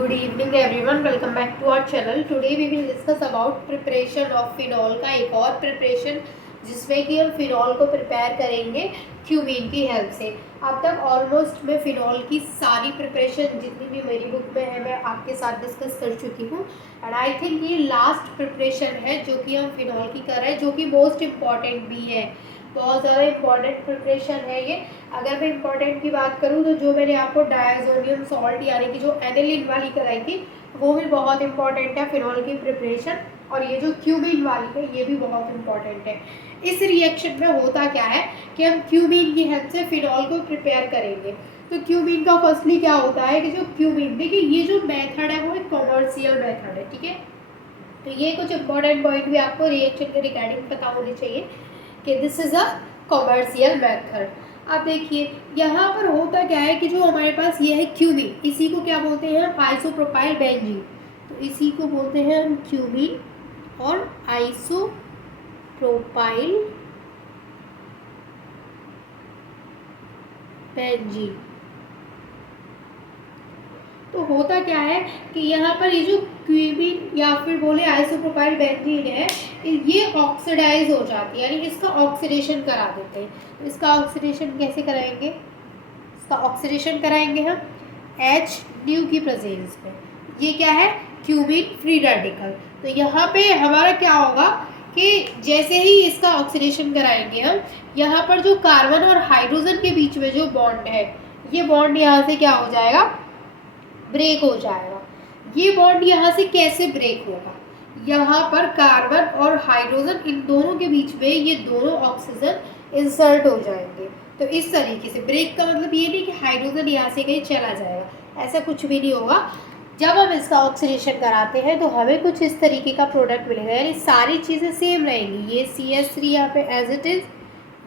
Good evening everyone, welcome back to our channel. Today we will discuss about preparation of phenol का एक और preparation जिसमें कि हम फिनॉल को प्रिपेयर करेंगे क्यूमीन की हेल्प से। अब तक ऑलमोस्ट मैं फिनॉल की सारी प्रिपरेशन जितनी भी मेरी बुक में है मैं आपके साथ डिस्कस कर चुकी हूँ एंड आई थिंक ये लास्ट प्रिपरेशन है जो कि हम फिनॉल की कर रहे हैं, जो कि मोस्ट इम्पॉर्टेंट भी है। बहुत ज़्यादा इम्पॉर्टेंट प्रिपरेशन है ये। अगर मैं इम्पॉर्टेंट की बात करूँ तो जो मैंने आपको डायज़ोनियम सॉल्ट यानी कि जो एनिलीन वाली कराई थी वो भी बहुत इंपॉर्टेंट है फिनॉल की प्रिपरेशन, और ये जो क्यूमीन वाली है ये भी बहुत इंपॉर्टेंट है। इस रिएक्शन में होता क्या है कि हम क्यूमीन की हेल्प से फिनॉल को प्रिपेयर करेंगे। तो क्यूमीन का फर्स्टली क्या होता है कि जो क्यूमीन, देखिए ये जो मेथड है वो एक कॉमर्शियल मेथड है, ठीक है। तो ये कुछ इंपॉर्टेंट पॉइंट भी आपको रिएक्शन के रिगार्डिंग पता होने चाहिए कि this is a commercial method. अब देखिए यहाँ पर होता क्या है कि जो हमारे पास ये है क्यूमीन, इसी को क्या बोलते हैं हम, आइसोप्रोपाइल बेंजीन। तो इसी को बोलते हैं हम क्यूमीन और आइसोप्रोपाइल बेंजीन। तो होता क्या है कि यहाँ पर ये जो क्यूमीन या फिर बोले आइसोप्रोपाइल बेंजीन है ये ऑक्सीडाइज हो जाती है, यानी इसका ऑक्सीडेशन करा देते हैं। तो इसका ऑक्सीडेशन कैसे कराएंगे, इसका ऑक्सीडेशन कराएंगे हम H न्यू की प्रेजेंस में। ये क्या है, क्यूमीन फ्री रेडिकल। तो यहाँ पे हमारा क्या होगा कि जैसे ही इसका ऑक्सीडेशन कराएंगे हम, यहाँ पर जो कार्बन और हाइड्रोजन के बीच में जो बॉन्ड है ये बॉन्ड यहाँ से क्या हो जाएगा, ब्रेक हो जाएगा। ये बॉन्ड यहाँ से कैसे ब्रेक होगा, यहाँ पर कार्बन और हाइड्रोजन इन दोनों के बीच में ये दोनों ऑक्सीजन इंसर्ट हो जाएंगे। तो इस तरीके से ब्रेक का मतलब ये नहीं कि हाइड्रोजन यहाँ से कहीं चला जाएगा, ऐसा कुछ भी नहीं होगा। जब हम इसका ऑक्सीडेशन कराते हैं तो हमें कुछ इस तरीके का प्रोडक्ट मिलेगा, यानी सारी चीज़ें सेम रहेंगी। ये CH3 यहाँ पे एज इट इज़,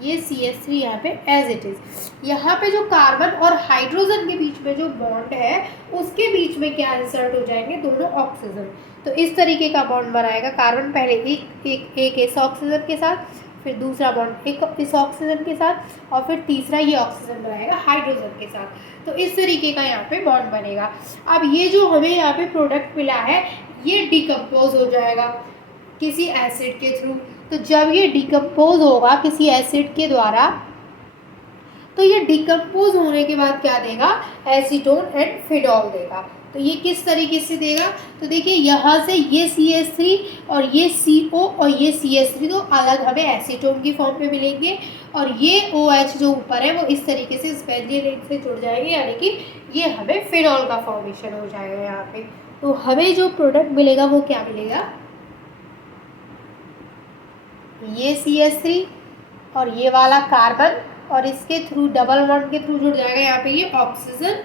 ये CH3 यहाँ पे एज इट इज़। यहाँ पे जो कार्बन और हाइड्रोजन के बीच में जो बॉन्ड है उसके बीच में क्या इंसर्ट हो जाएंगे, दोनों ऑक्सीजन। तो इस तरीके का बॉन्ड बनाएगा कार्बन पहले एक इस ऑक्सीजन के साथ, फिर दूसरा बॉन्ड एक इस ऑक्सीजन के साथ, और फिर तीसरा ये ऑक्सीजन बनाएगा हाइड्रोजन के साथ। तो इस तरीके का यहाँ पे बॉन्ड बनेगा। अब ये जो हमें यहाँ पे प्रोडक्ट मिला है ये डिकम्पोज हो जाएगा किसी एसिड के थ्रू। तो जब ये डिकम्पोज होगा किसी एसिड के द्वारा तो ये डिकम्पोज होने के बाद क्या देगा, एसीटोन एंड फिनॉल देगा। तो ये किस तरीके से देगा, तो देखिए यहाँ से ये CH3 और ये CO और ये CH3 तो अलग हमें एसीटोन की फॉर्म में मिलेंगे, और ये OH जो ऊपर है वो इस तरीके से इस बेंजीन रिंग से जुड़ जाएंगे, यानी कि ये हमें फिनॉल का फॉर्मेशन हो जाएगा यहाँ पे। तो हमें जो प्रोडक्ट मिलेगा वो क्या मिलेगा, ये CH3 और ये वाला कार्बन और इसके थ्रू डबल बॉन्ड के थ्रू जुड़ जाएगा यहाँ पे ये ऑक्सीजन,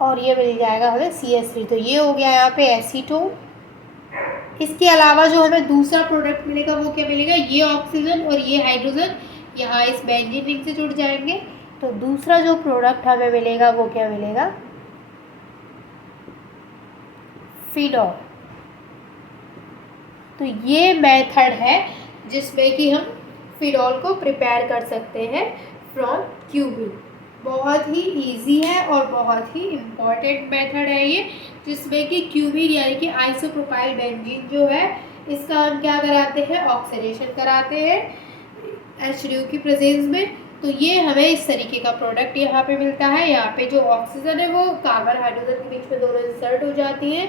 और ये मिल जाएगा हमें CH3। तो ये हो गया यहाँ पे एसीटोन। इसके अलावा जो हमें दूसरा प्रोडक्ट मिलेगा वो क्या मिलेगा, ये ऑक्सीजन और ये हाइड्रोजन यहाँ इस बेंजीन रिंग से जुड़ जाएंगे। तो दूसरा जो प्रोडक्ट हमें मिलेगा वो क्या मिलेगा, फिनॉल। तो ये मेथड है जिसमें कि हम फिनॉल को प्रिपेयर कर सकते हैं फ्रॉम क्यूमीन। बहुत ही इजी है और बहुत ही इम्पॉर्टेंट मेथड है ये, जिसमें कि क्यूमीन यानी कि आइसोप्रोपाइल बेंजीन जो है इसका हम क्या कराते हैं, ऑक्सीडेशन कराते हैं H की प्रेजेंस में। तो ये हमें इस तरीके का प्रोडक्ट यहाँ पे मिलता है। यहाँ पे जो ऑक्सीजन है वो कार्बन हाइड्रोजन के बीच में दोनों इंसर्ट हो जाती है।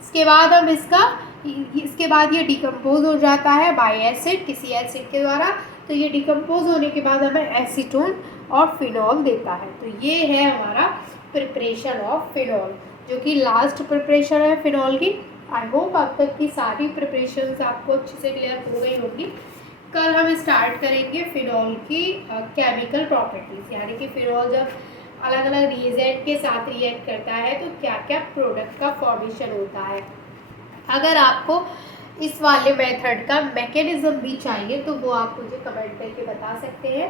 इसके बाद हम इसके बाद ये डिकम्पोज हो जाता है बाय एसिड, किसी एसिड के द्वारा। तो ये डिकम्पोज होने के बाद हमें एसीटोन और फिनॉल देता है। तो ये है हमारा प्रिपरेशन ऑफ फिनॉल, जो कि लास्ट प्रिपरेशन है फिनॉल की। आई होप अब तक की सारी प्रिपरेशंस आपको अच्छे से क्लियर हो गई होंगी। कल हम स्टार्ट करेंगे फिनॉल की केमिकल प्रॉपर्टीज़, यानी कि फिनॉल जब अलग अलग रिएजेंट के साथ रिएक्ट करता है तो क्या क्या प्रोडक्ट का फॉर्मेशन होता है। अगर आपको इस वाले मेथड का मैकेनिज़्म भी चाहिए तो वो आप मुझे कमेंट करके बता सकते हैं,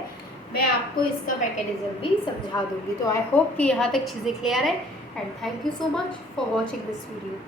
मैं आपको इसका मैकेनिज़्म भी समझा दूँगी। तो आई होप कि यहाँ तक चीज़ें क्लियर है and thank you so much for watching this video.